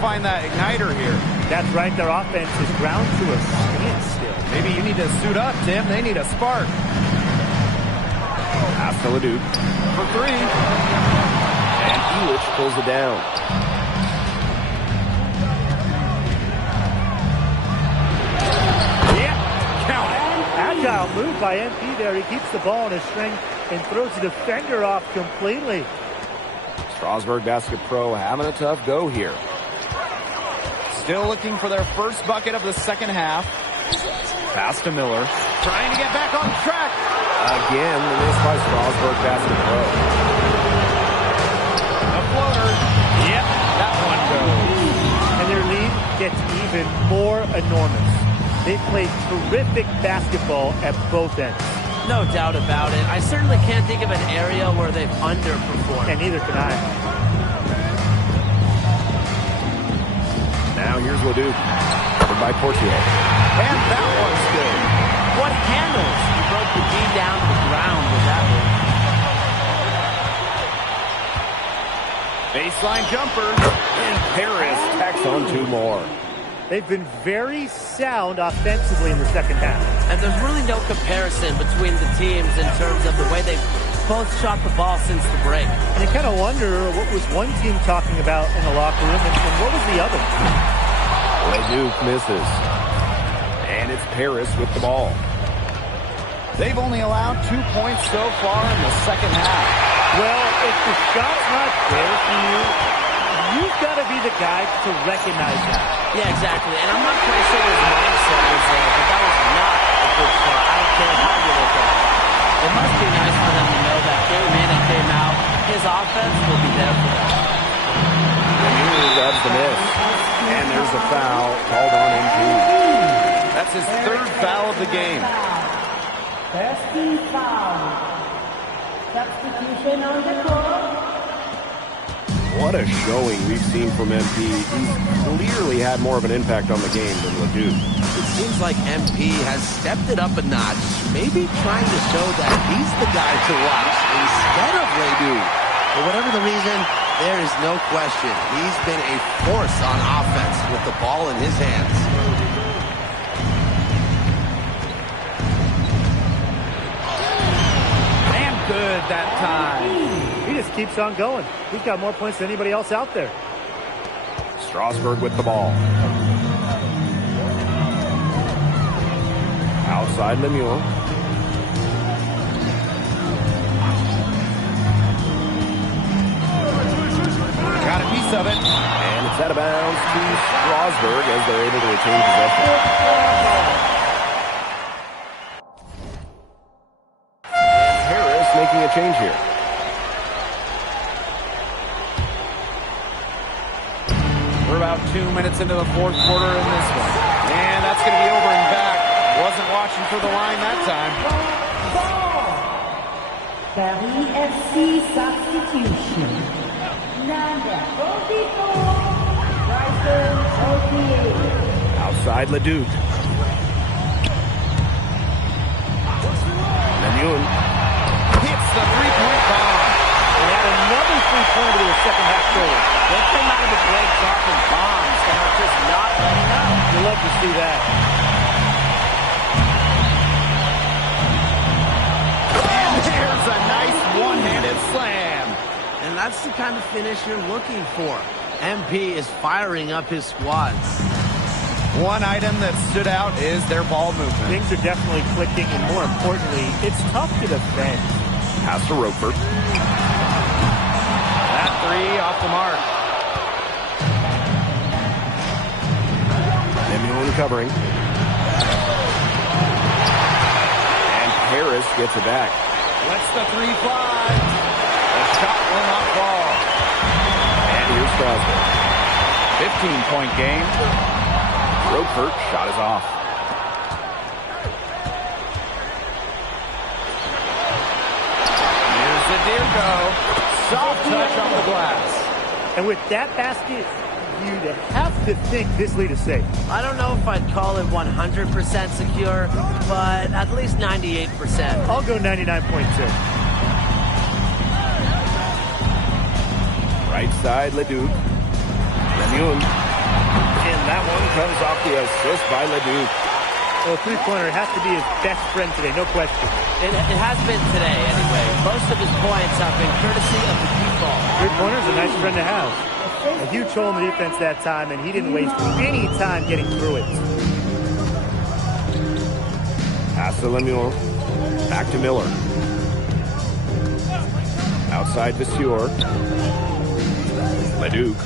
find that igniter here. That's right. Their offense is ground to a standstill. Maybe you need to suit up, Tim. They need a spark. Pass to Leduc. For three. And Elich pulls it down. Agile move by MP there. He keeps the ball in his string and throws the defender off completely. Strasburg Basket Pro having a tough go here. Still looking for their first bucket of the second half. Pass to Miller. Trying to get back on track. Again, the miss by Strasburg Basket Pro. A floater. Yep, that one goes. And their lead gets even more enormous. They played terrific basketball at both ends. No doubt about it. I certainly can't think of an area where they've underperformed. And neither can I. Now here's Leduc. Covered by Portier. And that one's good. What handles? He broke the D down to the ground with that one. Baseline jumper. And Paris tacks on two more. They've been very sound offensively in the second half. And there's really no comparison between the teams in terms of the way they've both shot the ball since the break. And you kind of wonder what was one team talking about in the locker room and what was the other? Leduc misses. And it's Paris with the ball. They've only allowed 2 points so far in the second half. Well, if the shot's not there for you, you've got to be the guy to recognize that. Yeah, exactly. And I'm not quite sure his mindset was there, but that was not a good shot. I don't care how you look at it. It must be nice for them to know that game in and game out, his offense will be there for them. And here grabs the miss. And there's a foul called on MP. That's his third foul of the game. First team foul. Substitution on the court. What a showing we've seen from MP. He's clearly had more of an impact on the game than Leduc. It seems like MP has stepped it up a notch, maybe trying to show that he's the guy to watch instead of Leduc. For whatever the reason, there is no question. He's been a force on offense with the ball in his hands. And good that time. He just keeps on going. He's got more points than anybody else out there. Strasburg with the ball. Outside Lemuel. Got a piece of it. And it's out of bounds to Strasburg as they're able to retain possession. Harris making a change here. We're about 2 minutes into the fourth quarter in this one. And that's going to be over and back. Wasn't watching for the line that time. Paris FC substitution. Number 44, Bryson Gauthier. Outside Leduc. Lemuel Hits the three-point bomb. They had another three-pointer to the second half goal. They came out of the break dropping bombs and are just not letting up. You love to see that. And there's a nice one-handed slam. And that's the kind of finish you're looking for. MP is firing up his squads. One item that stood out is their ball movement. Things are definitely clicking, and more importantly, it's tough to defend. pass to Roper. That three off the mark. Lemuel covering. And Harris gets it back. Lets the three fly. The shot will not fall. And here's Strasburg. 15-point game. Roper shot is off. Here's the Deerco. Soft touch on the glass. And with that basket, you'd have to think this lead is safe. I don't know if I'd call it 100% secure, but at least 98%. I'll go 99.2. Right side, Leduc. Lemuel And that one comes off the assist by Leduc. Well, three-pointer has to be his best friend today, no question. It has been today, anyway. Most of his points have been courtesy of the deep ball. Three-pointer's a nice friend to have. A huge hole in the defense that time, and he didn't waste any time getting through it. Pass to Lemuel. Back to Miller. Outside Vasseur. Leduc.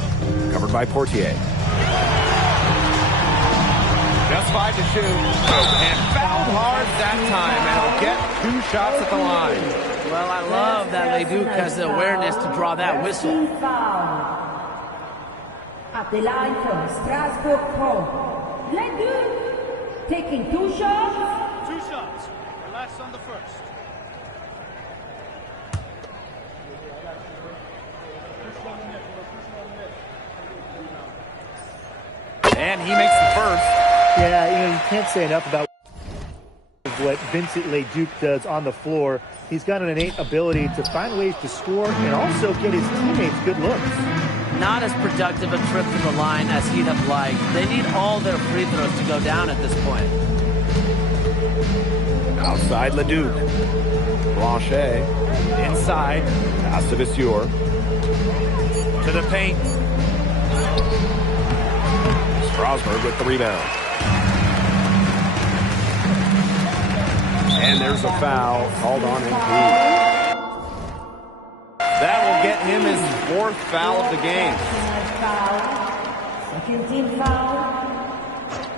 Covered by Portier. Just 5 to shoot. And fouled hard that time. And he'll get 2 shots at the line. Well, I love that Leduc has the awareness to draw that whistle. Foul. At the line from Strasbourg Pro. Leduc taking 2 shots. 2 shots. Relax on the first. And he makes the first. Yeah, you can't say enough about what Vincent Leduc does on the floor. He's got an innate ability to find ways to score and also get his teammates good looks. Not as productive a trip to the line as he'd have liked. They need all their free throws to go down at this point. Outside Leduc. Blanchet. Inside. Pass to Vasseur. To the paint. Strasburg with the rebound. And there's a foul called on MP. That will get him his 4th foul of the game. Foul. Second team foul.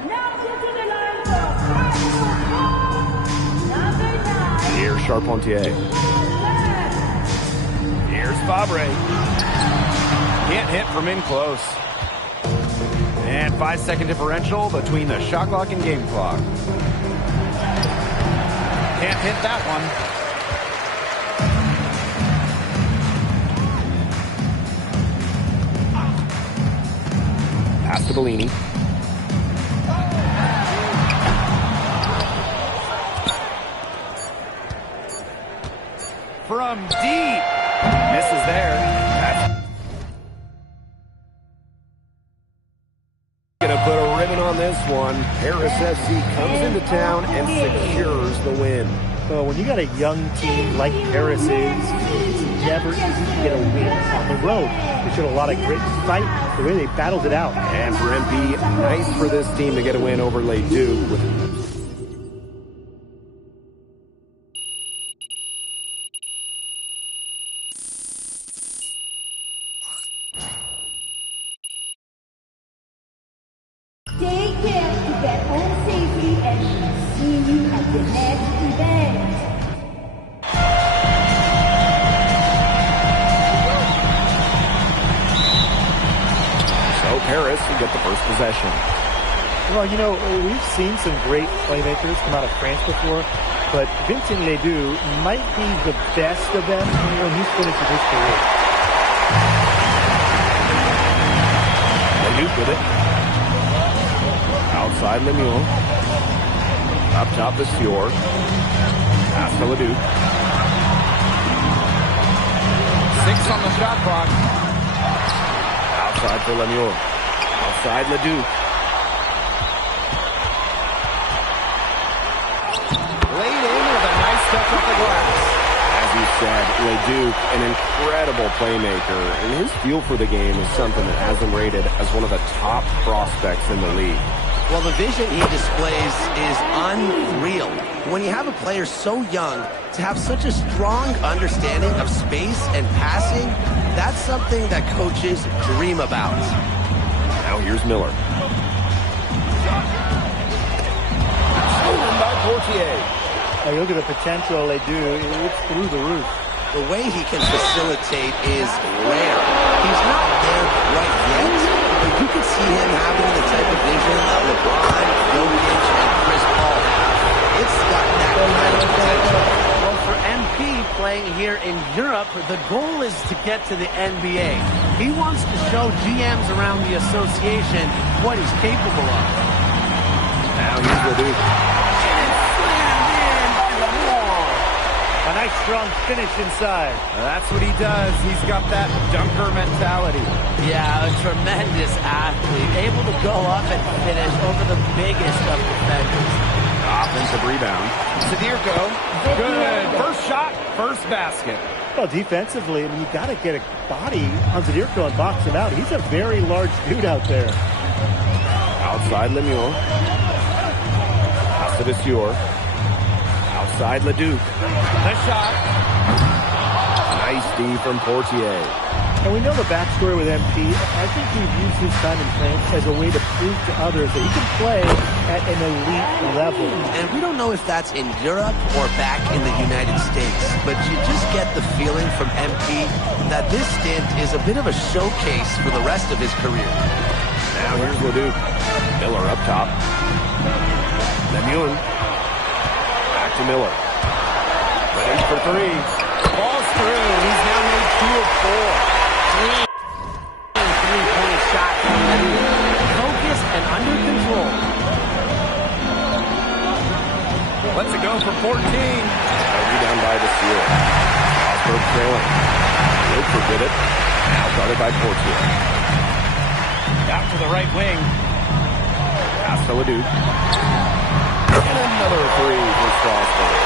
Now to the line for number 9. Here's Charpentier. Here's Fabre. Can't hit from in close. And 5-second differential between the shot clock and game clock. Can't hit that one. Pass to Bellini. From deep. Misses there. That's Gonna put a ribbon on this one. Paris FC comes into town and secures the win. So when you got a young team like Paris is, it's never easy to get a win on the road. They showed a lot of grit and fight, the way they battled it out. And for MP, nice for this team to get a win over Leduc with Take care to get home safely and we'll see you at the next event. So Paris will get the first possession. Well, you know, we've seen some great playmakers come out of France before, but Vincent Leduc might be the best of them when he's finished with his career. Leduc with it. Outside Lemuel. Up top Vasseur. Pass to Leduc. 6 on the shot clock. Outside for Lemuel. Outside Leduc. Laid in with a nice touch off the glass. As you said, Leduc, an incredible playmaker, and his feel for the game is something that has him rated as one of the top prospects in the league. Well, the vision he displays is unreal. When you have a player so young, to have such a strong understanding of space and passing, that's something that coaches dream about. Now here's Miller. Stolen by Portier. You look at the potential they do, it's through the roof. The way he can facilitate is rare. He's not there quite yet, but you can see him having the type of vision that LeBron, Jokic, and Chris Paul have. It's got that kind of potential. Well, for MP playing here in Europe, the goal is to get to the NBA. He wants to show GMs around the association what he's capable of. Now here's Leduc. A nice strong finish inside. That's what he does. He's got that dunker mentality. Yeah, a tremendous athlete, able to go up and finish over the biggest of defenders. Offensive rebound. Sadirko, good. First shot, first basket. Well, defensively, I mean, you got to get a body on Sadirko and box him out. He's a very large dude out there. Outside Lemuel. Pass to Desure. Outside Leduc. The shot. Nice D from Portier. And we know the backstory with MP. I think he views his time in France as a way to prove to others that he can play at an elite level. And we don't know if that's in Europe or back in the United States, but you just get the feeling from MP that this stint is a bit of a showcase for the rest of his career. Now here's Leduc. Miller up top. Lemuel. Back to Miller. Ready for three. Ball's through. He's now made 2 of 4. Three-point shot from Leduc. Focused and under control. Lets it go for 14. Rebound by the seal. Strasburg trailing. Woodford did it. Now guarded by Portier. Out to the right wing. Pass to Leduc. And another three for Strasburg.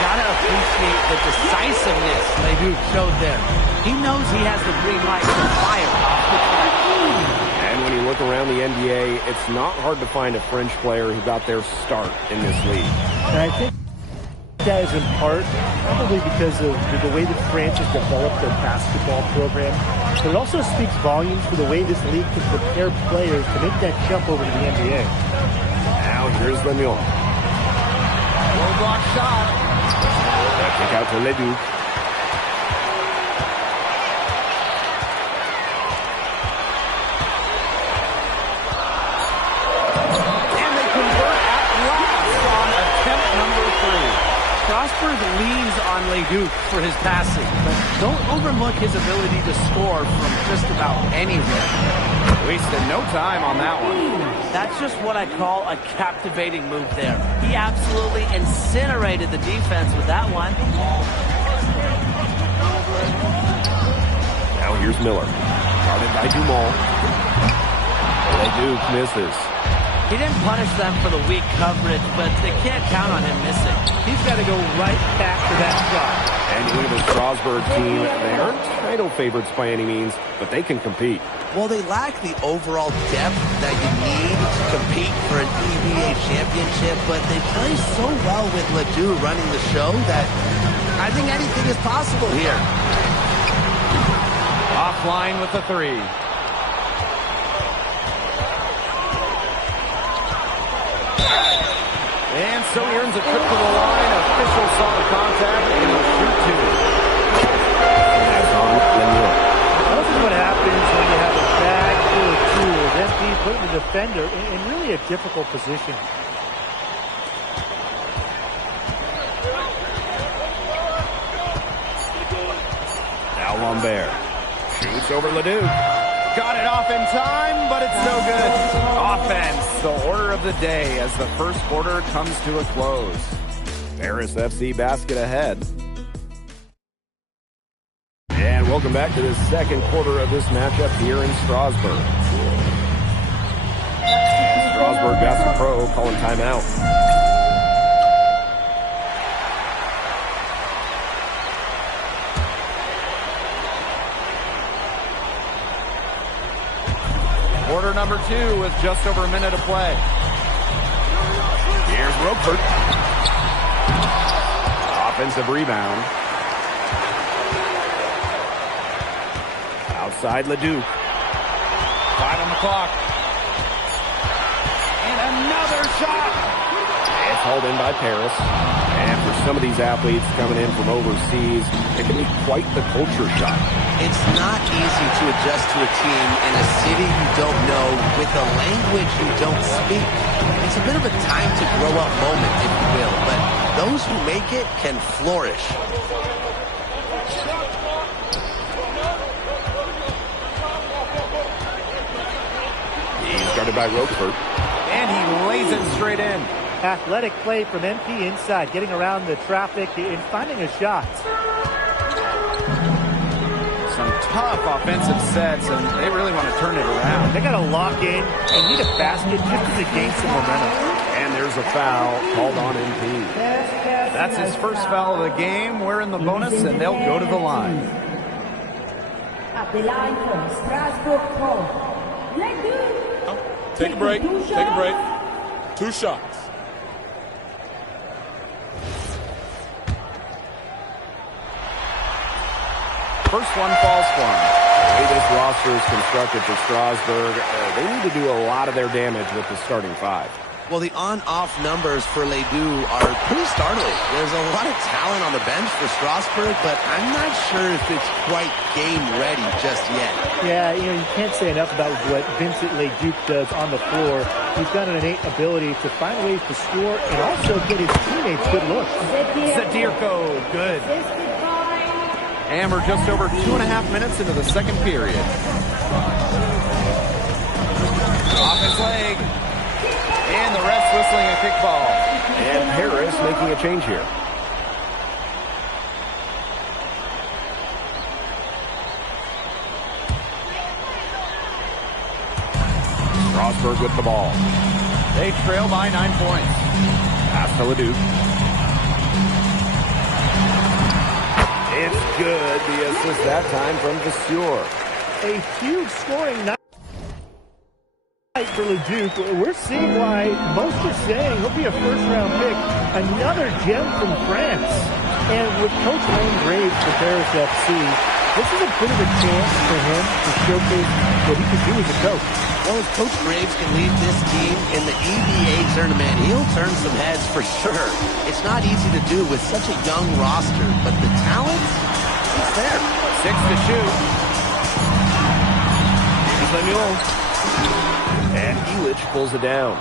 Gotta appreciate the decisiveness Leduc showed there. He knows he has the green light to fire off the track. And when you look around the NBA, it's not hard to find a French player who got their start in this league. And I think that is in part probably because of the way that France has developed their basketball program. But it also speaks volumes for the way this league can prepare players to make that jump over to the NBA. Now here's Lemuel. Low block shot. Kick out to Leduc. And they convert at last on attempt number 3. Strasburg leans on Leduc for his passing, but don't overlook his ability to score from just about anywhere. Wasted no time on that one. That's just what I call a captivating move there. He absolutely incinerated the defense with that one. Now here's Miller. Guarded by Dumont. Leduc misses. He didn't punish them for the weak coverage, but they can't count on him missing. He's got to go right back to that shot. And you look at the Strasburg team, they aren't title favorites by any means, but they can compete. Well, they lack the overall depth that you need to compete for an EBA championship, but they play so well with Ledoux running the show that I think anything is possible here. Offline with the 3. And so he earns a trip to the line. Official saw the contact and he'll shoot 2. That's on Lemuel. This is what happens when you have a bag full of tools. MP putting the defender in really a difficult position. Now Lambert. Shoots over Leduc. Got it off in time, but it's no good. Offense, the order of the day as the first quarter comes to a close. Paris FC basket ahead. And welcome back to the second quarter of this matchup here in Strasburg. Strasburg Basket Pro calling timeout. Quarter number 2 with just over a minute of play. Here's Roquefort. Offensive rebound. Outside Leduc. 5 on the clock. And another shot. It's hauled in by Paris. And for some of these athletes coming in from overseas, it can be quite the culture shock. It's not easy to adjust to a team in a city you don't know with a language you don't speak. It's a bit of a time to grow up moment, if you will, but those who make it can flourish. He's guarded by Roquefort. And he lays it straight in. Athletic play from MP inside, getting around the traffic and finding a shot. Some tough offensive sets, and they really want to turn it around. They got to lock in and need a basket just to gain some momentum. And there's a foul called on MP. That's his first foul of the game. We're in the bonus, and they'll go to the line. At the line from Strasbourg Pro. Take a break. Take a break. 2 shots. First one falls for him. The way this roster is constructed for Strasbourg, they need to do a lot of their damage with the starting 5. Well, the on-off numbers for Ledoux are pretty startling. There's a lot of talent on the bench for Strasbourg, but I'm not sure if it's quite game-ready just yet. Yeah, you can't say enough about what Vincent Leduc does on the floor. He's got an innate ability to find ways to score and also get his teammates good looks. Zadirko, good. And we're just over 2.5 minutes into the second period. Off his leg. And the ref's whistling a kickball. And Paris making a change here. Strasbourg with the ball. They trail by 9 points. Pass to Leduc. It's good. The assist that time from Vasseur. A huge scoring night for Leduc. We're seeing why most are saying he'll be a first-round pick. Another gem from France. And with Coach Wayne Graves for Paris FC, this is a bit of a chance for him to showcase what he can do as a coach. Well, if Coach Graves can lead this team in the EBA tournament, he'll turn some heads for sure. It's not easy to do with such a young roster, but the talent is there. 6 to shoot. Here's Lemuel. And Elich pulls it down.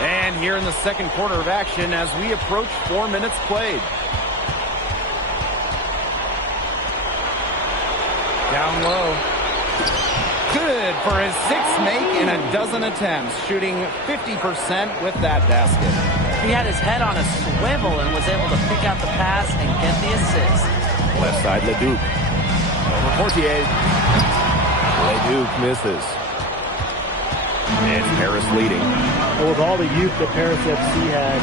And here in the second quarter of action as we approach 4 minutes played. Down low. Good for his 6th make in a dozen attempts, shooting 50% with that basket. He had his head on a swivel and was able to pick out the pass and get the assist. Left side, Leduc. Over Portier. Leduc misses. It's Paris leading. Well, with all the youth that Paris FC has,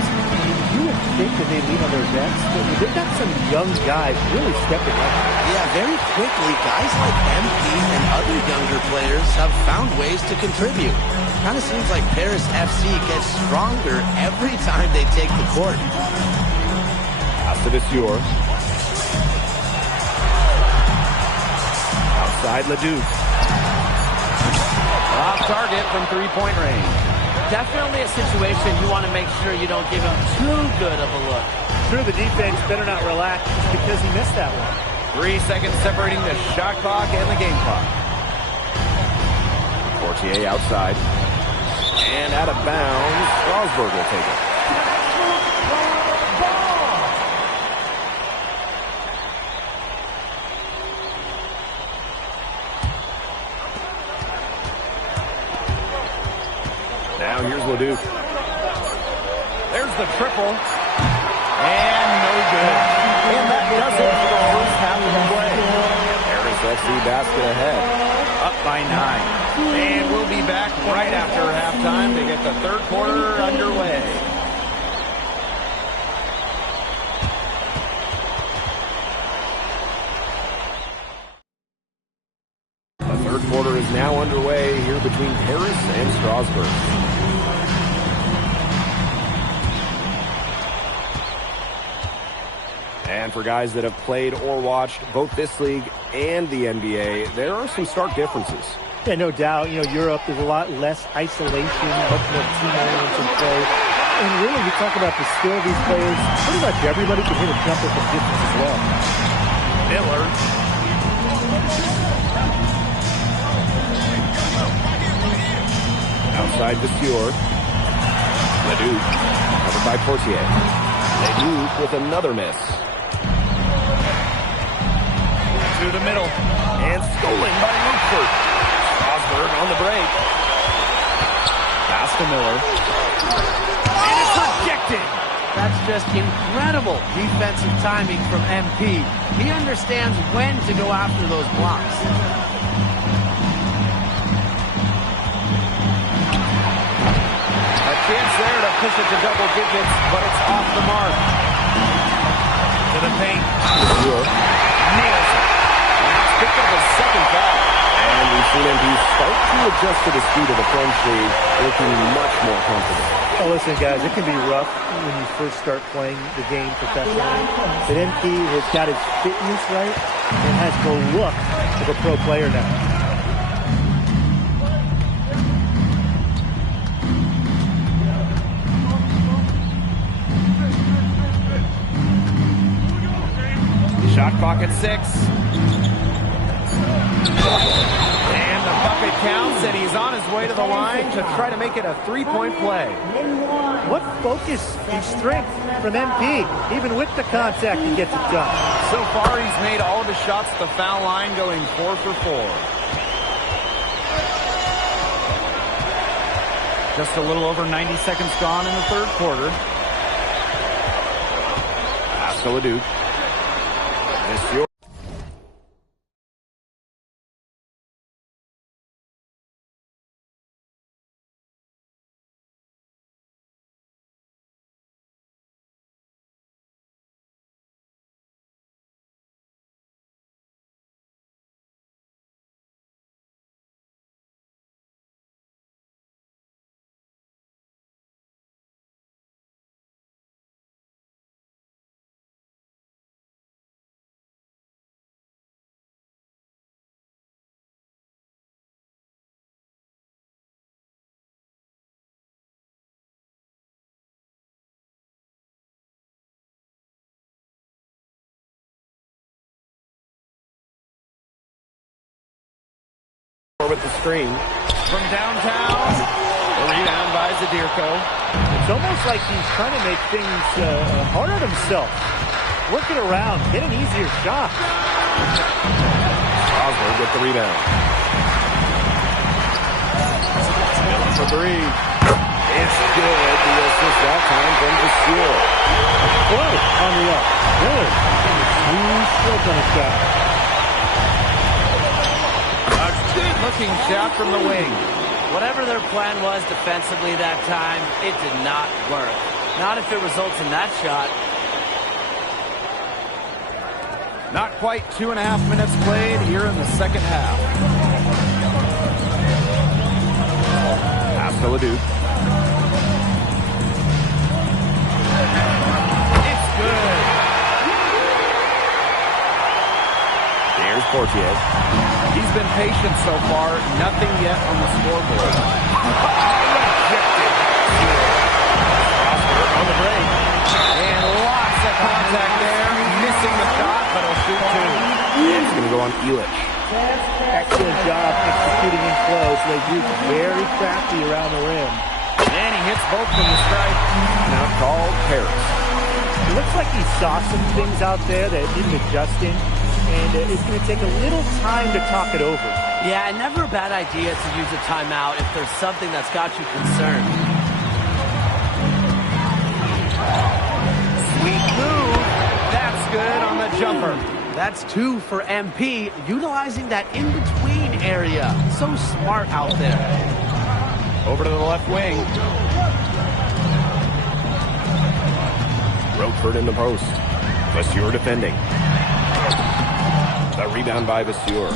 you would think that they lean on their vets, but they've got some young guys really stepping up. Yeah, very quickly, guys like MP and other younger players have found ways to contribute. Kind of seems like Paris FC gets stronger every time they take the court. Pass to Vasseur. Outside Leduc. Off target from 3-point range. Definitely a situation you want to make sure you don't give him too good of a look. Sure, the defense better not relax just because he missed that one. 3 seconds separating the shot clock and the game clock. Portier outside. And out of bounds, Strasbourg will take it. Now here's Leduc. There's the triple. And no good. And that does it for the first half of the play. Paris FC basket ahead. Up by 9. And we'll be back right after halftime to get the third quarter underway. The third quarter is now underway here between Paris and Strasbourg. And for guys that have played or watched both this league and the NBA, there are some stark differences. Yeah, no doubt. Europe, there's a lot less isolation, much more team-oriented play. And really, you talk about the skill of these players, pretty much everybody can hit a jumper from distance as well. Miller. Outside Vasseur. Leduc, covered by Portier. Leduc with another miss. To the middle. And stolen by Lukeford. Strasbourg on the break. Pass to Miller. And it's rejected. That's just incredible defensive timing from MP. He understands when to go after those blocks. A chance there to push it to double digits, but it's off the mark. To the paint. Nails it. Now it's picked up a second foul. And we've seen him start to adjust to the speed of the French league, looking much more comfortable. Oh, listen, guys, it can be rough when you first start playing the game professionally. But MP has got his fitness right and has the look of a pro player now. Shot clock at 6. And the bucket counts, and he's on his way to the line to try to make it a three-point play. What focus and strength from MP. Even with the contact, he gets it done. So far, he's made all of his shots at the foul line, going 4 for 4. Just a little over 90 seconds gone in the third quarter. Pass to Leduc. Vasseur. With the screen. From downtown, the rebound by Zadirko. It's almost like he's trying to make things hard on himself. Work it around, get an easier shot. Osborne with the rebound. Miller for 3. It's good. The assist that time from Vasseur. Whoa, on the up. Miller. Smooth stroke on a shot. Looking shot from the wing. Whatever their plan was defensively that time, it did not work. Not if it results in that shot. Not quite 2.5 minutes played here in the second half. Pass to Leduc. It's good. Here's Portier. He's been patient so far. Nothing yet on the scoreboard. Rejected. Oscar on the break. And lots of contact there. Missing the shot, but he'll shoot 2. It's going to go on Elich. Excellent job executing in close. They do very crafty around the rim. And he hits both from the stripe. Now called Harris. It looks like he saw some things out there that needed adjusting. And it's going to take a little time to talk it over. Yeah, never a bad idea to use a timeout if there's something that's got you concerned. Sweet move. That's good on the jumper. That's 2 for MP, utilizing that in-between area. So smart out there. Over to the left wing. Roquefort in the post. Vasseur defending. The rebound by Vasseur.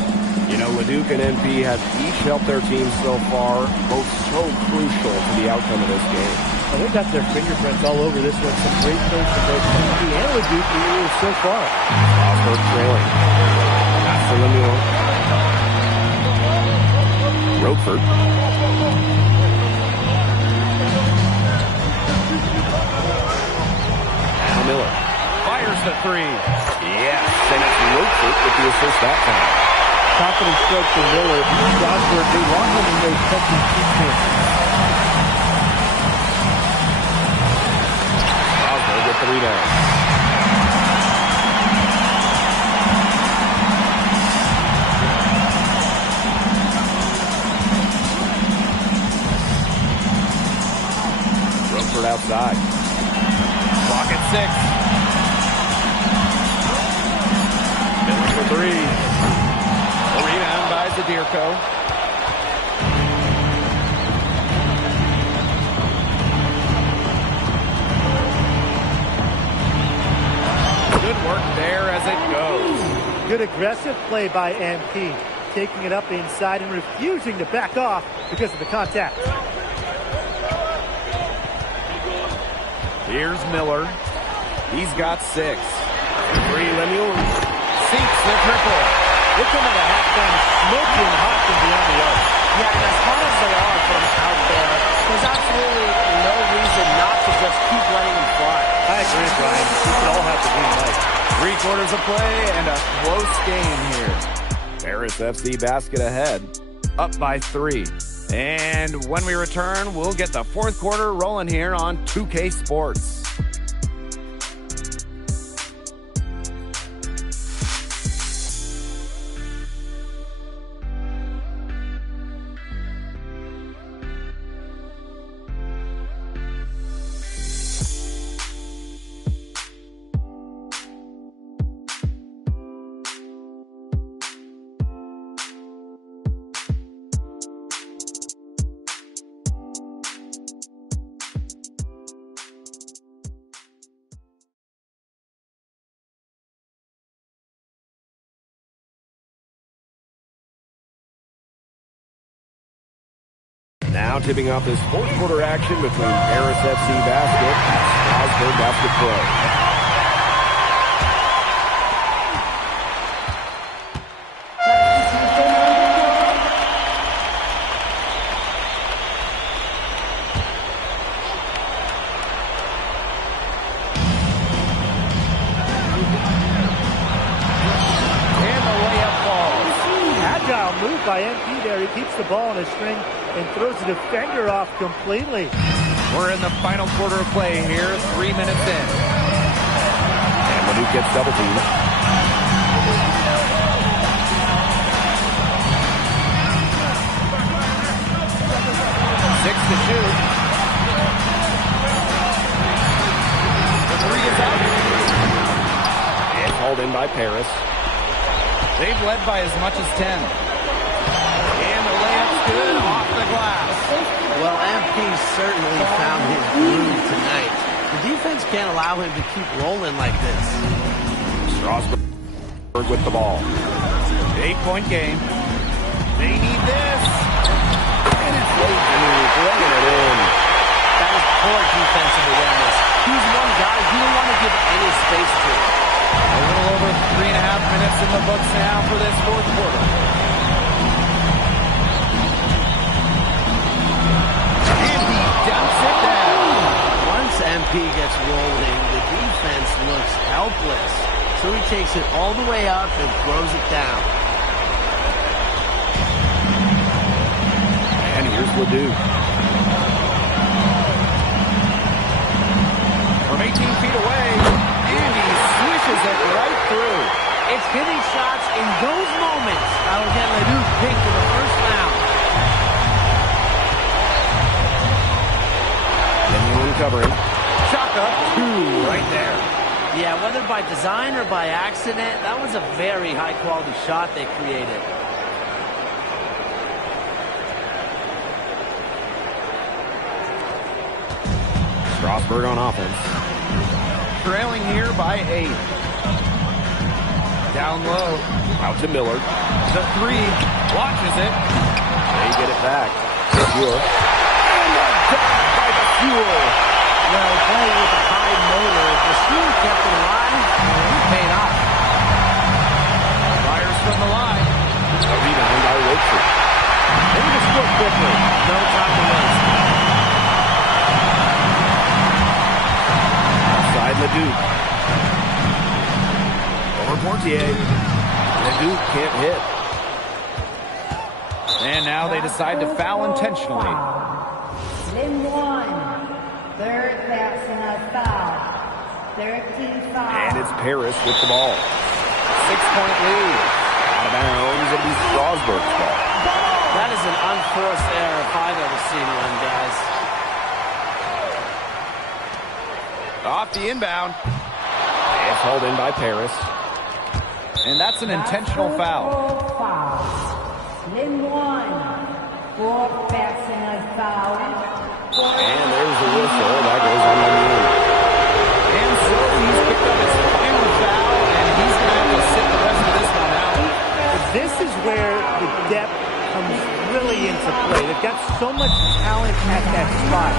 You know, Leduc and MP have each helped their teams so far, both so crucial to the outcome of this game. Well, they've got their fingerprints all over this one. Some great plays from both MP and Leduc so far. Osborne trailing. Pass to Lemuel. Roquefort. Now Miller. Fires the 3. Yes, and it's Roquefort with the assist that time. Confident stroke for Miller. Strasburg, they want him in those touching chances. Osborne with the rebound. side. Clock at 6. Miller for 3. A rebound by Zadirko. Good work there as it goes. Good aggressive play by MP, taking it up inside and refusing to back off because of the contact. Here's Miller. He's got 6. Lemuel Sinks the triple. They come out of halftime smoking hot from beyond the arc. Yeah, and as hot as they are from out there, there's absolutely no reason not to just keep letting them fly. I agree, Brian. We should all have the green light. 3 quarters of play and a close game here. Paris FC basket ahead. Up by 3. And when we return, we'll get the 4th quarter rolling here on 2K Sports. Now tipping off this 4th quarter action between Paris FC Basket and Strasbourg Basket Pro. Move by MP there. He keeps the ball on a string and throws the defender off completely. We're in the final quarter of play here, 3 minutes in. And Leduc gets double teamed. Six to shoot. The 3 is out. And hauled in by Paris. They've led by as much as 10. And the layup's good off the glass. Well, MP certainly found his groove tonight. The defense can't allow him to keep rolling like this. Strasbourg with the ball. 8-point game. They need this. And it's Leduc laying it in. That is poor defensive awareness. He's one guy you don't want to give any space to. A little over 3.5 minutes in the books now for this 4th quarter. And he dumps it down. Once MP gets rolling, the defense looks helpless. So he takes it all the way up and throws it down. And here's Leduc. From 18 feet away, and he swishes it right through. It's hitting shots in those moments that will get Leduc picked in the first round. Lemuel covering. Shaka, 2 right there. Yeah, whether by design or by accident, that was a very high-quality shot they created. Strasbourg on offense. Trailing here by 8. Down low. Out to Miller. The 3. Watches it. They get it back. Secure. And a dunk by the Fuel. Well, playing with a high motor, the steam kept it alive, and it paid off. Fires from the line. A rebound by Wiltshire. They need to score quickly. No time to waste. Outside Leduc. Over Portier. Leduc can't hit. And now they decide to foul intentionally. Lim 1. Third personal foul. 13 foul. And it's Paris with the ball. 6-point lead. Out of bounds. It'll be Strasbourg's ball. That is an unforced error if I've ever seen one, guys. Off the inbound. It's hauled in by Paris. And that's an intentional foul. Lane 1 for personal foul. And there's the whistle. That goes on the moon. And so he's picked up his final foul, and he's going to have to sit the rest of this one out. This is where the depth comes really into play. They've got so much talent at that spot.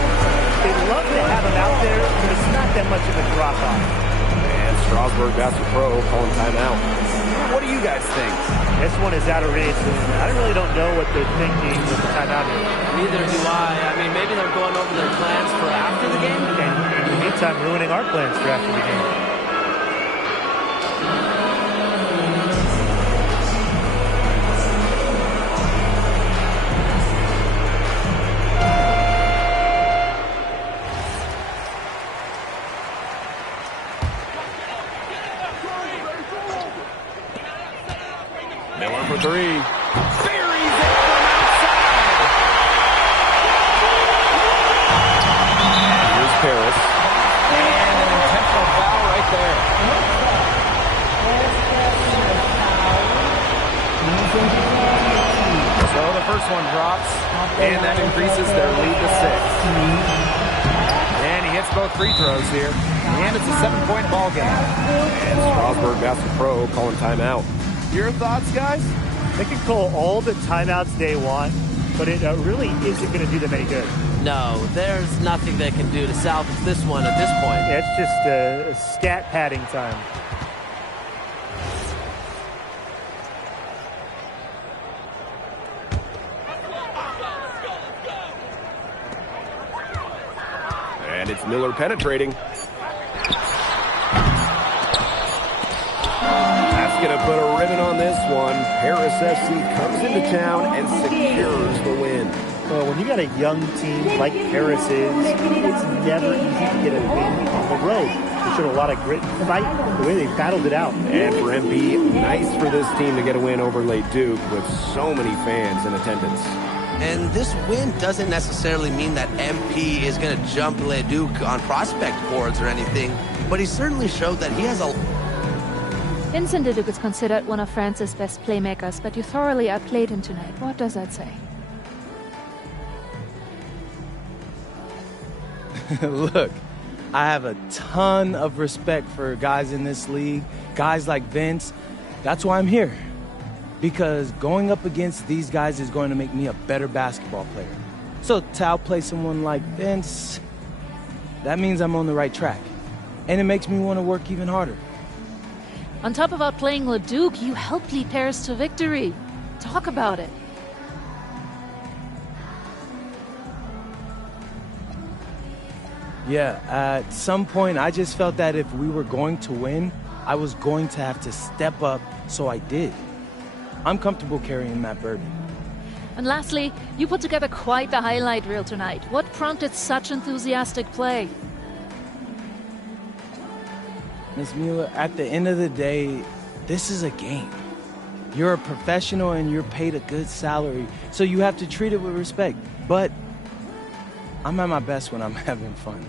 They'd love to have him out there, but it's not that much of a drop-off. And Strasburg Bassett Pro calling timeout. What do you guys think? This one is out of reach, and I really don't know what they're thinking with the timeout here. Neither do I. I mean, maybe they're going over their plans for after the game. And in the meantime, ruining our plans for after the game. Miller for three. Buries it from outside. Here's Paris. And an intentional foul right there. So the first one drops, and that increases their lead to 6. And he hits both free throws here. And it's a 7-point ball game. And Strasburg Bassett Pro calling timeout. Your thoughts, guys? They can call all the timeouts they want, but it really isn't going to do them any good. No, there's nothing they can do to salvage this one at this point. Yeah, it's just a stat padding time. And it's Miller penetrating. That's going to put a ribbon on this one. Paris FC comes into town and secures the win. Well, when you got a young team like Paris is, it's never easy to get a win on the road. They showed a lot of grit and fight, the way they battled it out. And for MP, nice for this team to get a win over Le Duc with so many fans in attendance. And this win doesn't necessarily mean that MP is going to jump Le Duc on prospect boards or anything, but he certainly showed that he has a... Vincent Leduc is considered one of France's best playmakers, but you thoroughly outplayed him tonight. What does that say? Look, I have a ton of respect for guys in this league, guys like Vince. That's why I'm here. Because going up against these guys is going to make me a better basketball player. So to outplay someone like Vince, that means I'm on the right track. And it makes me want to work even harder. On top of outplaying Leduc, you helped lead Paris to victory. Talk about it. Yeah, at some point I just felt that if we were going to win, I was going to have to step up, so I did. I'm comfortable carrying that burden. And lastly, you put together quite the highlight reel tonight. What prompted such enthusiastic play? Ms. Mueller, at the end of the day, this is a game. You're a professional and you're paid a good salary, so you have to treat it with respect. But I'm at my best when I'm having fun.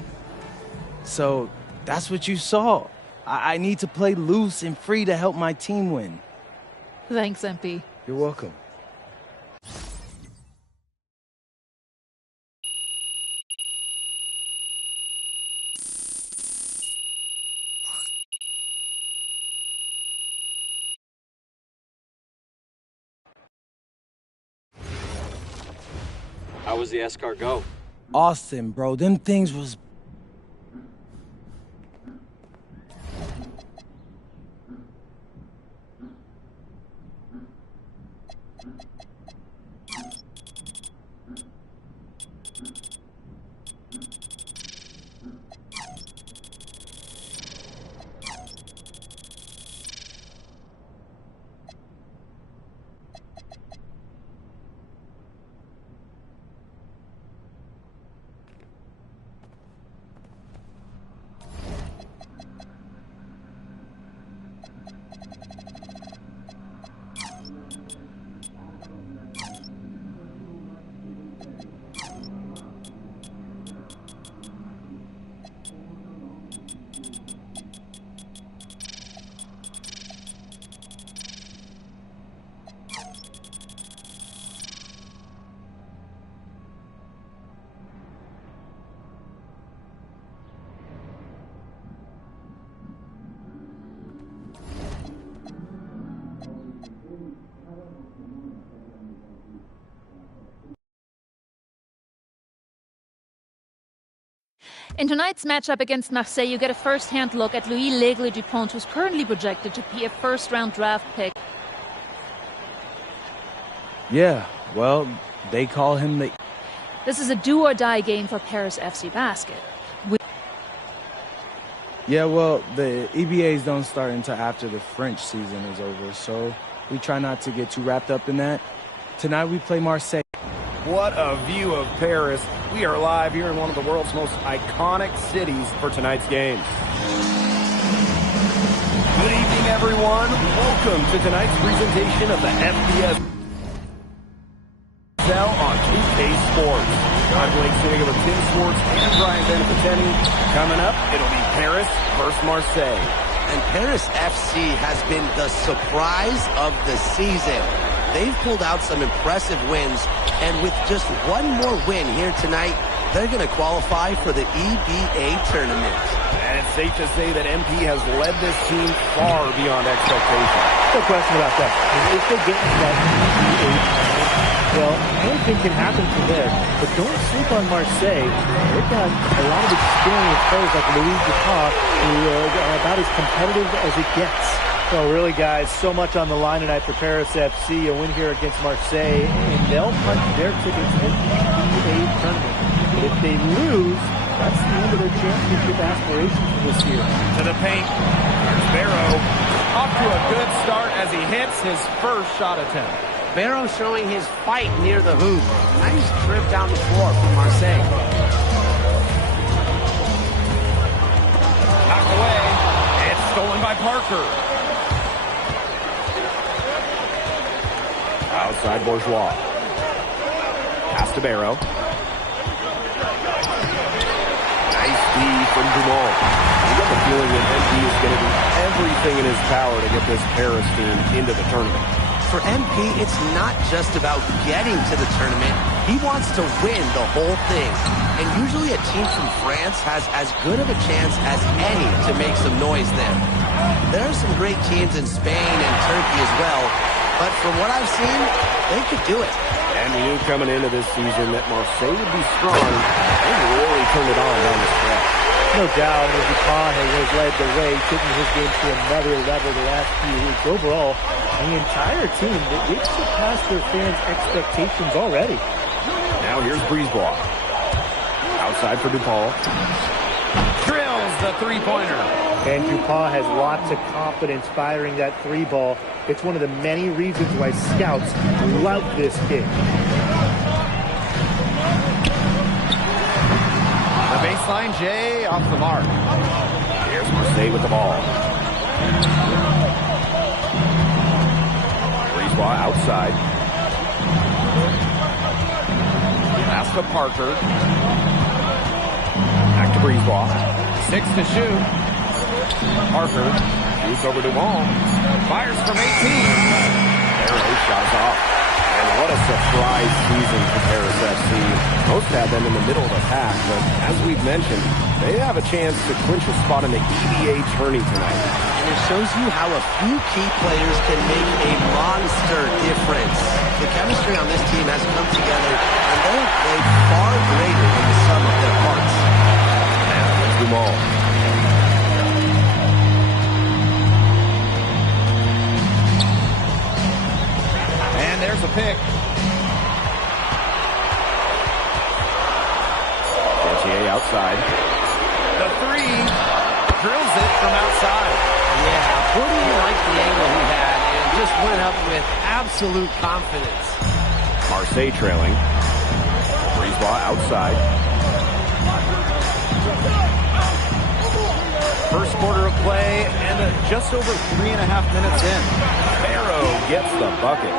So that's what you saw. I need to play loose and free to help my team win. Thanks, MP. You're welcome. How was the escargot? Austin, bro, them things was... In tonight's matchup against Marseille, you get a first-hand look at Louis L'Aigle Dupont, who's currently projected to be a first-round draft pick. Yeah, well, they call him the... This is a do-or-die game for Paris FC Basket. Yeah, well, the EBAs don't start until after the French season is over, so we try not to get too wrapped up in that. Tonight we play Marseille. What a view of Paris. We are live here in one of the world's most iconic cities for tonight's game. Good evening, everyone. Welcome to tonight's presentation of the FBS on 2K Sports. I'm Blake Siniga with Tim Sports and Brian Benefiteni. Coming up, it'll be Paris versus Marseille. And Paris FC has been the surprise of the season. They've pulled out some impressive wins, and with just one more win here tonight, they're going to qualify for the EBA tournament. And it's safe to say that MP has led this team far beyond expectations. No question about that. If they get into that EBA tournament, well, anything can happen from there. But don't sleep on Marseille. They've got a lot of experienced players like Louis Dupont, who are about as competitive as it gets. Well, really, guys, so much on the line tonight for Paris FC. A win here against Marseille, and they'll punch their ticket to the EBA tournament. But if they lose, that's the end of their championship aspirations for this year. To the paint. There's Barrow. Off to a good start as he hits his first shot attempt. Barrow showing his fight near the hoop. Nice trip down the floor from Marseille. Knocked away. It's stolen by Parker. Outside Bourgeois. Pass to Barrow. Nice D from Dumont. You got the feeling that MP is going to do everything in his power to get this Paris team into the tournament. For MP, it's not just about getting to the tournament. He wants to win the whole thing. And usually a team from France has as good of a chance as any to make some noise there. There are some great teams in Spain and Turkey as well. But from what I've seen, they could do it. And we knew coming into this season that Marseille would be strong. They really turned it on down the stretch. No doubt, and Dupont has led the way, taking his game to another level the last few weeks. Overall, the entire team, they've surpassed their fans' expectations already. Now here's Brisebois. Outside for Dupont. Drills the three-pointer. And Dupont has lots of confidence firing that three ball. It's one of the many reasons why scouts love this kid. The baseline, Jay, off the mark. Here's Marseille with the ball. Brisebois outside. Pass to Parker. Back to Brisebois. 6 to shoot. Parker shoots over Dumont. Fires from 18. Barrow shots off. And what a surprise season for Paris FC. Most have them in the middle of the pack, but as we've mentioned, they have a chance to clinch a spot in the EBA tourney tonight. And it shows you how a few key players can make a monster difference. The chemistry on this team has come together, and they have played far greater than the sum of their parts. Now there's Dumont. And there's a pick. Gauthier outside. The three. Drills it from outside. Yeah, Portier liked the angle he had and just went up with absolute confidence. Marseille trailing. Brisebois outside. First quarter of play and just over 3.5 minutes in. Barrow gets the bucket.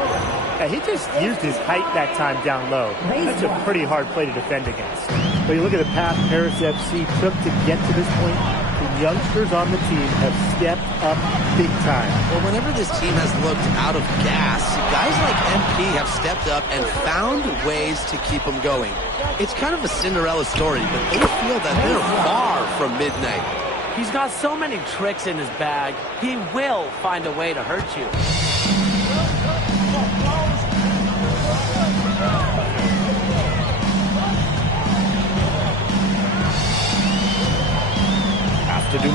Yeah, he just used his height that time down low. That's a pretty hard play to defend against. But you look at the path Paris FC took to get to this point. The youngsters on the team have stepped up big time. Well, whenever this team has looked out of gas, guys like MP have stepped up and found ways to keep them going. It's kind of a Cinderella story, but they feel that they're far from midnight. He's got so many tricks in his bag, he will find a way to hurt you.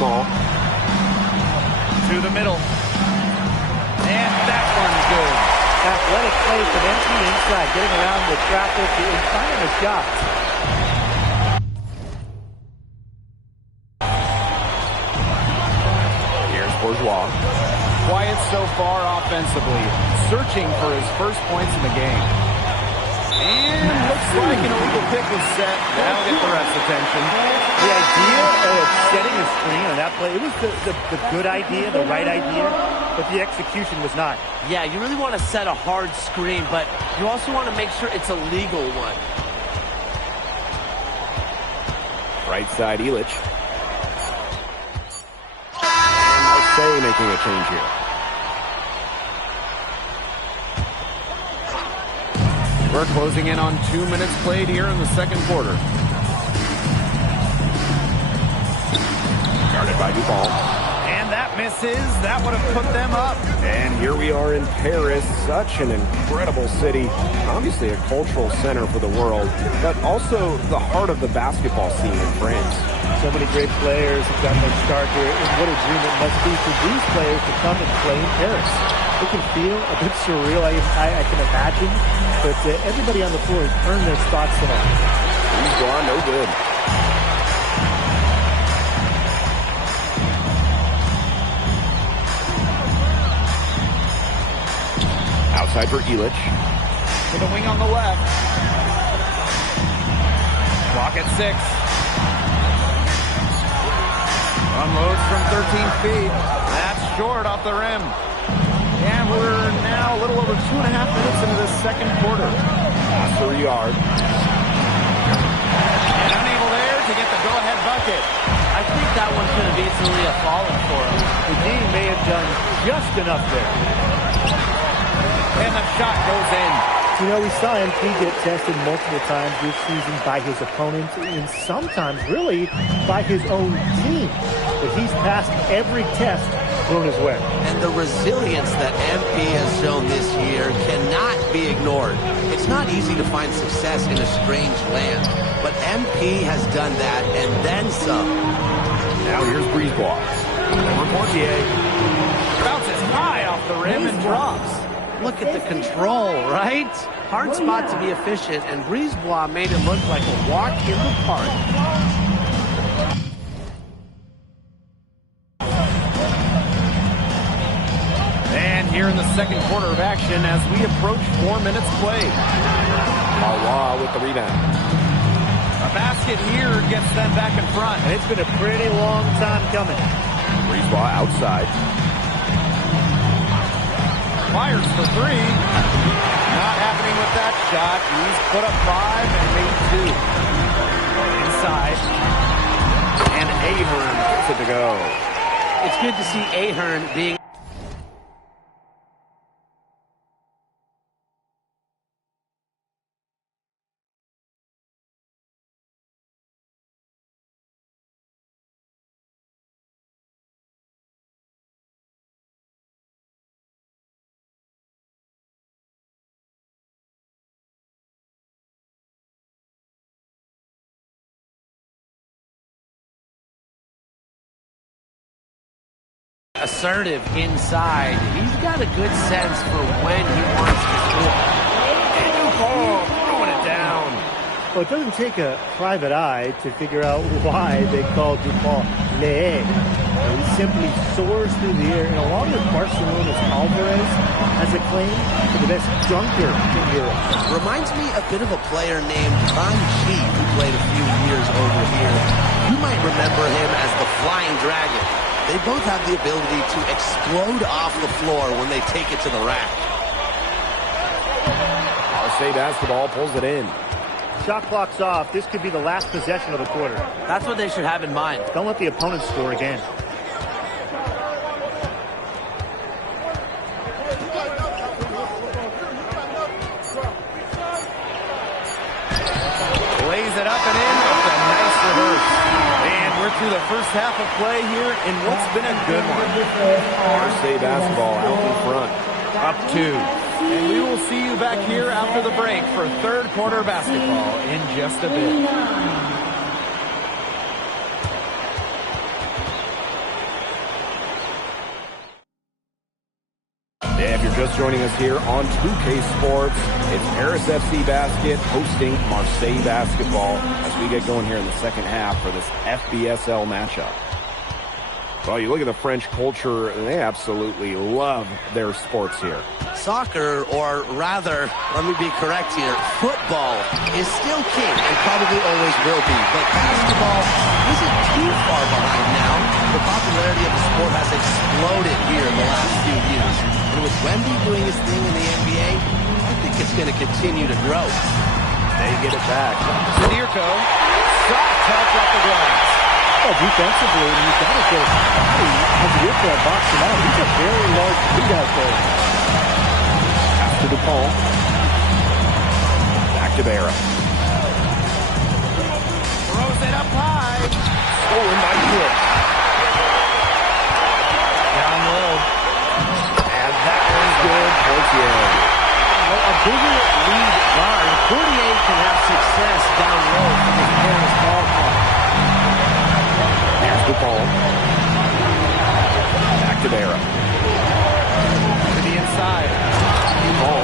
Duval. To the middle. And that one's good. Athletic play from MP inside, getting around the traffic and finding a shot. Here's Bourgeois. Quiet so far offensively, searching for his first points in the game. And looks like an illegal pick was set. That'll get the ref's attention. The idea of setting a screen on that play, it was the good idea, the right idea, but the execution was not. Yeah, you really want to set a hard screen, but you also want to make sure it's a legal one. Right side, Illich. And Marseille making a change here. We're closing in on 2 minutes played here in the second quarter. Guarded by Duval. And that misses. That would have put them up. And here we are in Paris, such an incredible city. Obviously a cultural center for the world, but also the heart of the basketball scene in France. So many great players have gotten their start here, and what a dream it must be for these players to come and play in Paris. It can feel a bit surreal, I can imagine, but everybody on the floor has earned their spots tonight. Bourgeois, no good. Outside for Illich. To the wing on the left. Clock at 6. Unloads from 13 feet. That's short off the rim. And we're now a little over 2.5 minutes into the second quarter. Pass for Riyard. And unable there to get the go-ahead bucket. I think that one could have easily have fallen for him. The team may have done just enough there. And the shot goes in. You know, we saw MP get tested multiple times this season by his opponents and sometimes really by his own team. But he's passed every test thrown his way. And the resilience that MP has shown this year cannot be ignored. It's not easy to find success in a strange land, but MP has done that and then some. Now here's Brisebois. Number Portier. Bounces high off the rim and drops. Look at the control, right? Hard spot to be efficient, and Brisebois made it look like a walk in the park. And here in the second quarter of action as we approach 4 minutes played. Marois with the rebound. A basket here gets them back in front. And it's been a pretty long time coming. Brisebois outside. Fires for 3. Not happening with that shot. He's put up 5 and made 2. Inside. And Ahern gets it to go. It's good to see Ahern being assertive inside. He's got a good sense for when he wants to score. And Dupont throwing it down. Well, it doesn't take a private eye to figure out why they call Dupont Le. He simply soars through the air, and along with Barcelona's Alvarez, has a claim for the best dunker in Europe. Reminds me a bit of a player named Van Chi, who played a few years over here. You might remember him as the Flying Dragon. They both have the ability to explode off the floor when they take it to the rack. Marseille basketball pulls it in. Shot clock's off. This could be the last possession of the quarter. That's what they should have in mind. Don't let the opponent score again. Lays it up and in with a nice reverse. And we're through the first half of play here in what's been a good one. Marseille basketball out in front. Up 2. And we will see you back here after the break for third quarter basketball in just a bit. joining us here on 2K Sports. It's Paris FC Basket hosting Marseille Basketball as we get going here in the second half for this FBSL matchup. Well, you look at the French culture, they absolutely love their sports here. Soccer, or rather, let me be correct here, football is still king and probably always will be. But basketball isn't too far behind now. The popularity of the sport has exploded here in the last few years. And with Wemby doing his thing in the NBA, I think it's going to continue to grow. They get it back. Zadirko, soft touch off the glass. Oh, defensively, you've got to go body as he gets that box him out. He's a very large lead out there. After DePaul. Back to Barra. Throws it up high. Stolen by Kidd. Down low. And that one's good. Portier. Well, a bigger lead guard, Portier can have success down low from his Paris ball club. Here's DePaul. Back to Barra. To the inside. DePaul.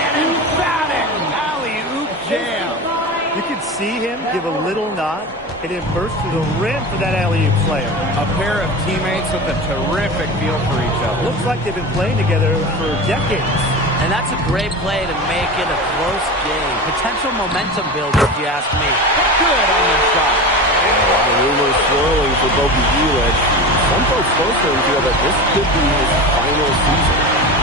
An emphatic alley-oop jam. You can see him give a little nod and then burst to the rim for that alley-oop slam. A pair of teammates with a terrific feel for each other. Looks like they've been playing together for decades. And that's a great play to make it a close game. Potential momentum builder, if you ask me. Good on that shot. And a lot of rumors swirling for Bogi Ilic. Some folks close to him feel that this could be his final season.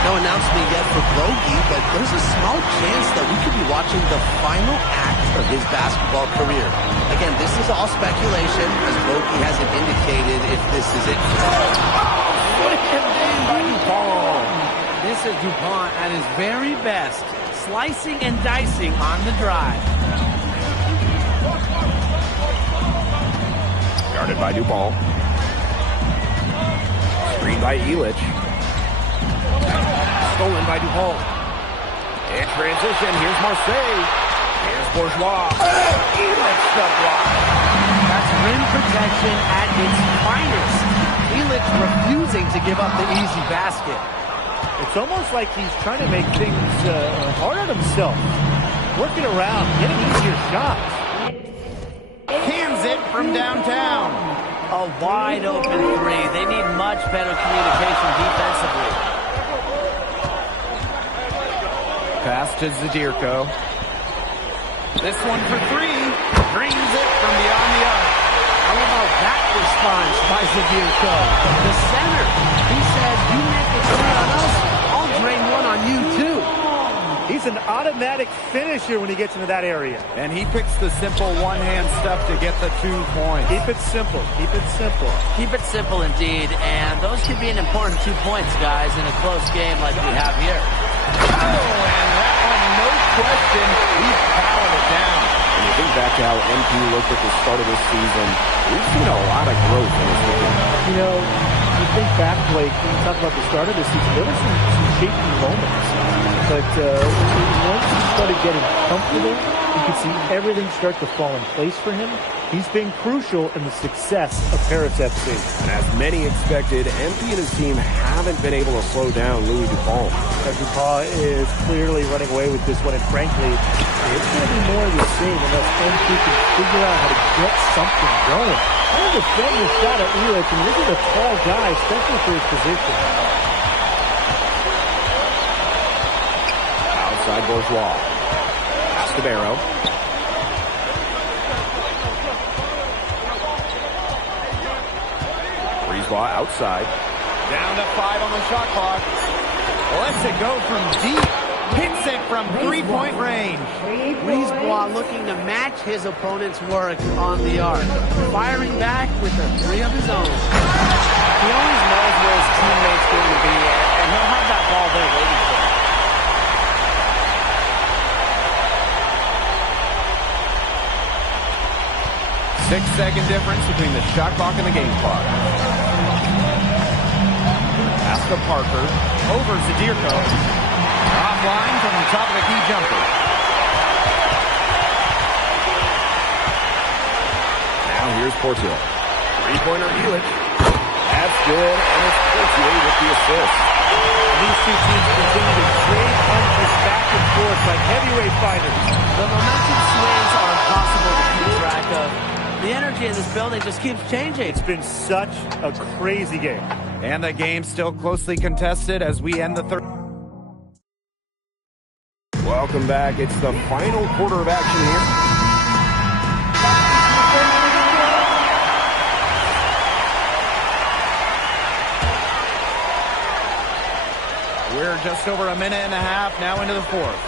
No announcement yet for Bogi, but there's a small chance that we could be watching the final act of his basketball career. Again, this is all speculation, as Bogi hasn't indicated if this is it. Slick and in by DuPont. This is DuPont at his very best, slicing and dicing on the drive. Guarded by DuPont. Screen by Ilic. Stolen by DuPont. In transition, here's Marseille. Here's Bourgeois. Ilic the block. That's rim protection at its finest. Ilic refusing to give up the easy basket. It's almost like he's trying to make things hard on himself. Working around, getting easier shots. Cans it from downtown. A wide open three. They need much better communication defensively. Pass to Zadirko. This one for three. Dreams it from beyond the arc. How about that response by Zadirko? The center. He says, you make a three on us, I'll drain one on you too. He's an automatic finisher when he gets into that area. And he picks the simple one-hand stuff to get the 2 points. Keep it simple. Keep it simple. Keep it simple indeed. And those could be an important 2 points, guys, in a close game like we have here. Oh, and that one, no question, he powered it down. When you think back to how MP looked at the start of this season, we've seen a lot of growth in his game. You know, you think back, Blake, when you talk about the start of this season, there were some shaky moments. But once he started getting comfortable, you could see everything start to fall in place for him. He's been crucial in the success of Paris FC. And as many expected, MP and his team haven't been able to slow down Louis DuPont. DuPont is clearly running away with this one, and frankly, it's going to be more of the same unless MP can figure out how to get something going. I want to defend the shot at Ilic, and this is a tall guy, especially for his position. Outside Bourgeois. Pass to Barrow. Bourgeois outside. Down to 5 on the shot clock. Lets it go from deep. Hits it from three-point range. Brisebois looking to match his opponent's work on the arc. Firing back with a three of his own. He always knows where his teammate's going to be at, and he'll have that ball there waiting for him. 6-second difference between the shot clock and the game clock. Pass to Parker. Over Zadirko. Offline from the top of the key jumper. Now here's Portier. Three-pointer Ilic. That's good, and it's Portier with the assist. These two teams continue to trade punches back and forth like heavyweight fighters. The momentum swings are impossible to keep track of. The energy in this building just keeps changing. It's been such a crazy game. And the game still closely contested as we end the third. Welcome back. It's the final quarter of action here. We're just over a minute and a half now into the fourth.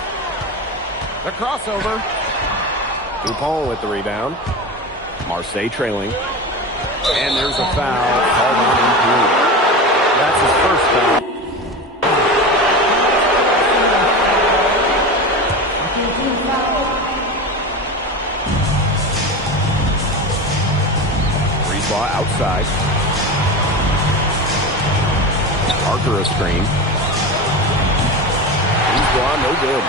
The crossover. Dupont with the rebound. Marseille trailing. And there's a foul called on MP. That's his first foul. Ball outside. Parker a screen. He's gone, no good.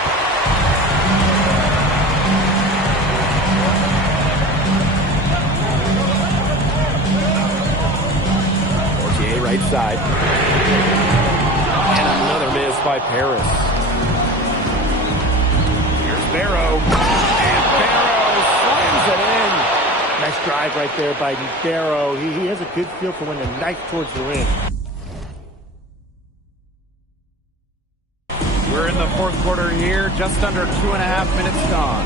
Portier right side. And another miss by Paris. Here's Barrow. And Barrow slams it in. Nice drive right there by Barrow. He has a good feel for when to knife towards the rim. We're in the fourth quarter here, just under 2.5 minutes gone.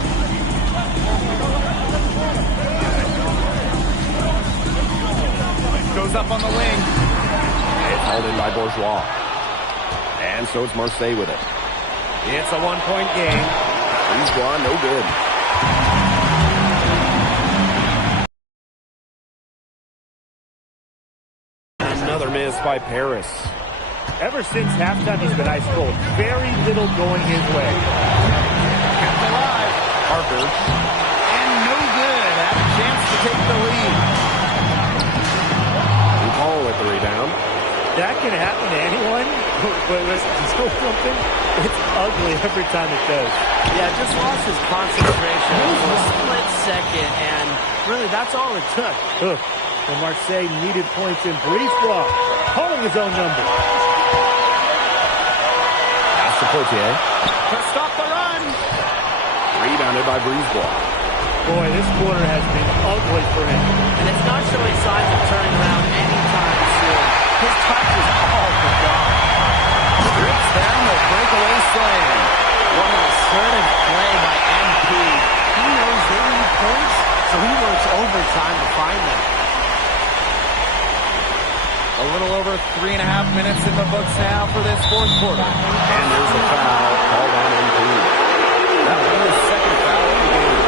Goes up on the wing. It's held in by Bourgeois. And so it's Marseille with it. It's a one-point game. Bourgeois, no good. Another miss by Paris. Ever since halftime, he's been ice cold. Very little going his way. Kept alive. Parker. And no good. Had a chance to take the lead. Dupont with the rebound. That can happen to anyone. But listen, so something, it's ugly every time it does. Yeah, just lost his concentration for a split second, and really that's all it took. Ugh. And Marseille needed points in Brisebois, calling his own number. Pass to Portier. To stop the run. Rebounded by Brisebois. Boy, this quarter has been ugly for him. And it's not showing signs of turning around anytime soon. His touch is all but gone. Strips down the breakaway slam. What an assertive play by MP. He knows they need points, so he works overtime to find them. A little over 3.5 minutes in the books now for this fourth quarter. And there's a foul called on MP. That will be his second foul of the game.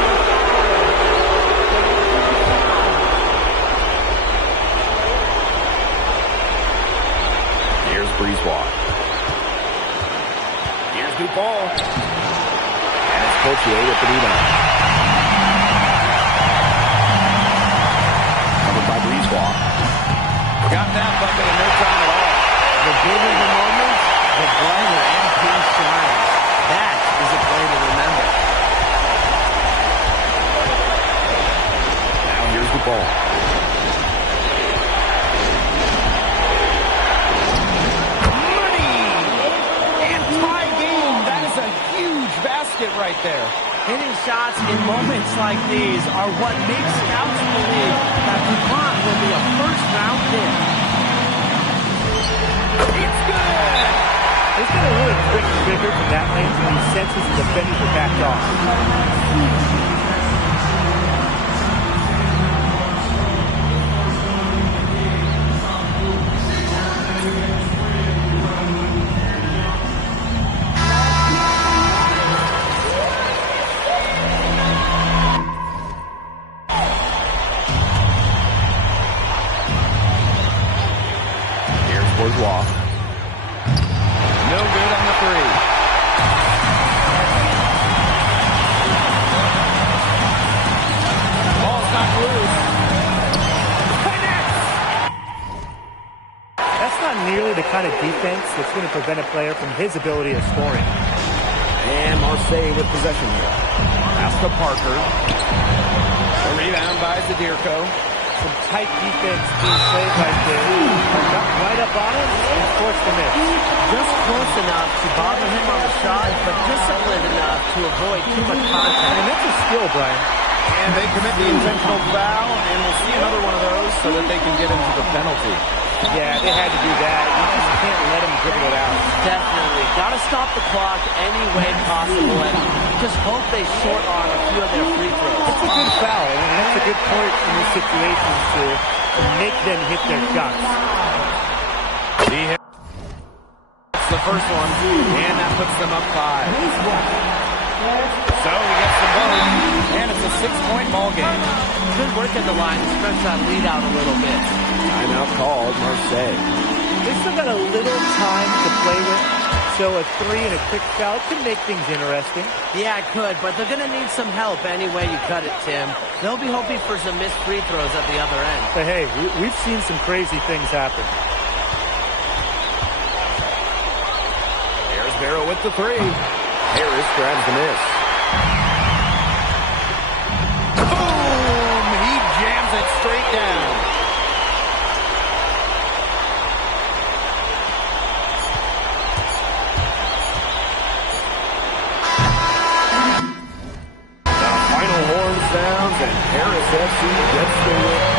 Here's Brisebois. Here's Dupont. And it's Portier with the rebound. Covered by Brisebois. Got that bucket in no time at all. The bigger the moment, the brighter MP shines. That is a play to remember. Now here's the ball. Money! And tie game. That is a huge basket right there. Hitting shots in moments like these are what makes scouts believe that DuPont will be a first-round pick. It's good! He's got a really quick trigger from that lane when he senses the defenders are backed off. Bourgeois. No good on the three. Ball's not loose. Connects! That's not nearly the kind of defense that's going to prevent a player from his ability of scoring. And Marseille with possession here. Pass to Parker. The rebound by Zadirko. some tight defense being played right there. Got right up on him and forced the miss. Just close enough to bother him on the shot, but disciplined enough to avoid too much contact. And that's a skill, Brian. And they commit the intentional foul, and we'll see another one of those so that they can get into the penalty. Yeah, they had to do that. You just can't let them dribble it out. Definitely. Got to stop the clock any way possible and just hope they short on a few of their free throws. It's a good foul, and that's a good point in this situation to make them hit their shots. He hits the first one, and that puts them up 5. So he gets the vote, and it's a 6-point ball game. Good work at the line to stretch that lead out a little bit. Timeout called, Marseille. They still got a little time to play with, so a 3 and a quick foul can make things interesting. Yeah, it could, but they're going to need some help any way you cut it, Tim. They'll be hoping for some missed free throws at the other end. But hey, we've seen some crazy things happen. Here's Barrow with the 3. Harris grabs the miss. Boom! He jams it straight down. The final horn sounds, and Harris FC gets the win.